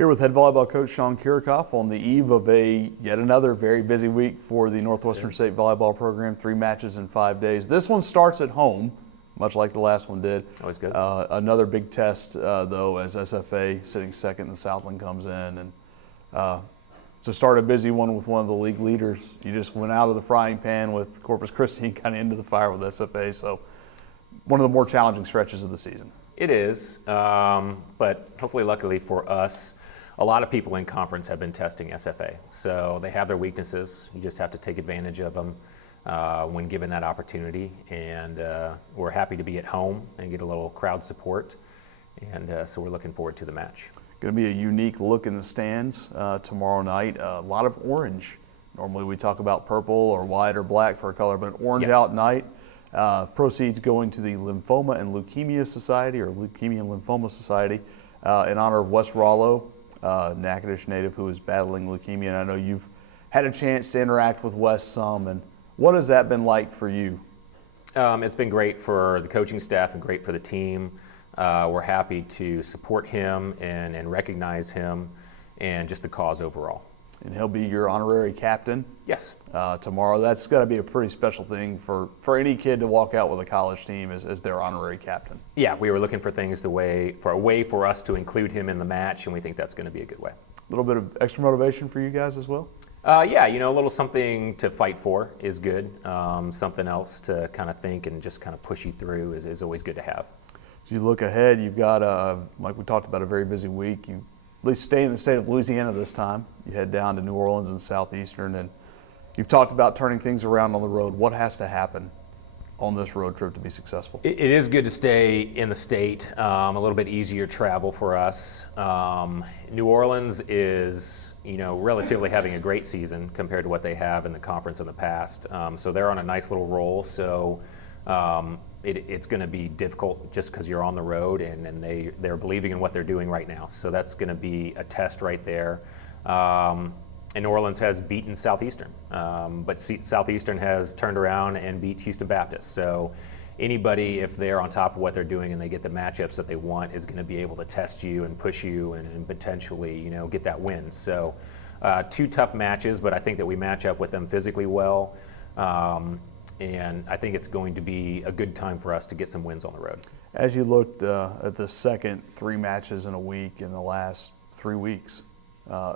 Here with head volleyball coach Sean Kiracofe on the eve of yet another very busy week for the Northwestern State volleyball program. 3 matches in 5 days. This one starts at home, much like the last one did. Always good. Another big test, though, as SFA sitting second and Southland comes in. And to start a busy one with one of the league leaders, you just went out of the frying pan with Corpus Christi and kind of into the fire with SFA. So one of the more challenging stretches of the season. It is, but hopefully, luckily for us, a lot of people in conference have been testing SFA. So they have their weaknesses. You just have to take advantage of them when given that opportunity. And we're happy to be at home and get a little crowd support. And so we're looking forward to the match. Going to be a unique look in the stands tomorrow night. A lot of orange. Normally we talk about purple or white or black for a color, but an orange out night. Proceeds going to the Lymphoma and Leukemia Society, or Leukemia and Lymphoma Society, in honor of Wes Rollo, Natchitoches native who is battling leukemia. And I know you've had a chance to interact with Wes some. And what has that been like for you? It's been great for the coaching staff and great for the team. We're happy to support him and recognize him and just the cause overall. And he'll be your honorary captain. Yes. Tomorrow. That's got to be a pretty special thing for any kid to walk out with a college team as their honorary captain. Yeah, we were looking for things a way for us to include him in the match, and we think that's going to be a good way. A little bit of extra motivation for you guys as well? Yeah, a little something to fight for is good. Something else to kind of think and just kind of push you through is always good to have. As you look ahead, you've got, like we talked about, a very busy week. You at least stay in the state of Louisiana this time. You head down to New Orleans and Southeastern, and you've talked about turning things around on the road. What has to happen on this road trip to be successful? It is good to stay in the state. A little bit easier travel for us. New Orleans is, relatively having a great season compared to what they have in the conference in the past. So they're on a nice little roll. So it's going to be difficult just because you're on the road and they're believing in what they're doing right now. So that's going to be a test right there. And New Orleans has beaten Southeastern, but Southeastern has turned around and beat Houston Baptist. So anybody, if they're on top of what they're doing and they get the matchups that they want, is going to be able to test you and push you and potentially, get that win. So 2 tough matches, but I think that we match up with them physically well. And I think it's going to be a good time for us to get some wins on the road. As you looked at the second 3 matches in a week in the last 3 weeks,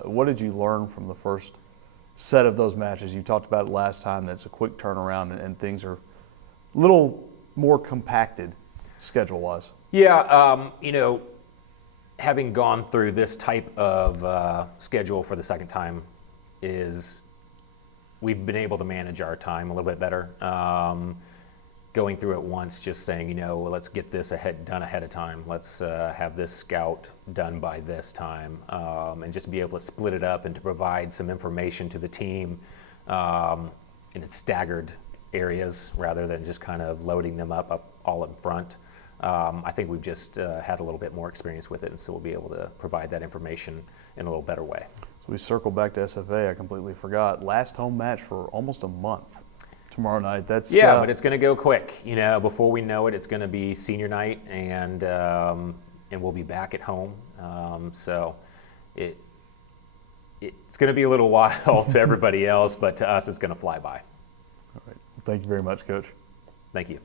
what did you learn from the first set of those matches? You talked about it last time, that it's a quick turnaround and things are a little more compacted schedule-wise. Yeah, having gone through this type of schedule for the second time we've been able to manage our time a little bit better. Going through it once, just saying, let's get this done ahead of time. Let's have this scout done by this time, and just be able to split it up and to provide some information to the team in its staggered areas rather than just kind of loading them up all in front. I think we've just had a little bit more experience with it, and so we'll be able to provide that information in a little better way. So we circle back to SFA. I completely forgot. Last home match for almost a month tomorrow night. That's but it's going to go quick. Before we know it, it's going to be senior night, and we'll be back at home. So it's going to be a little while to everybody else, but to us, it's going to fly by. All right. Well, thank you very much, Coach. Thank you.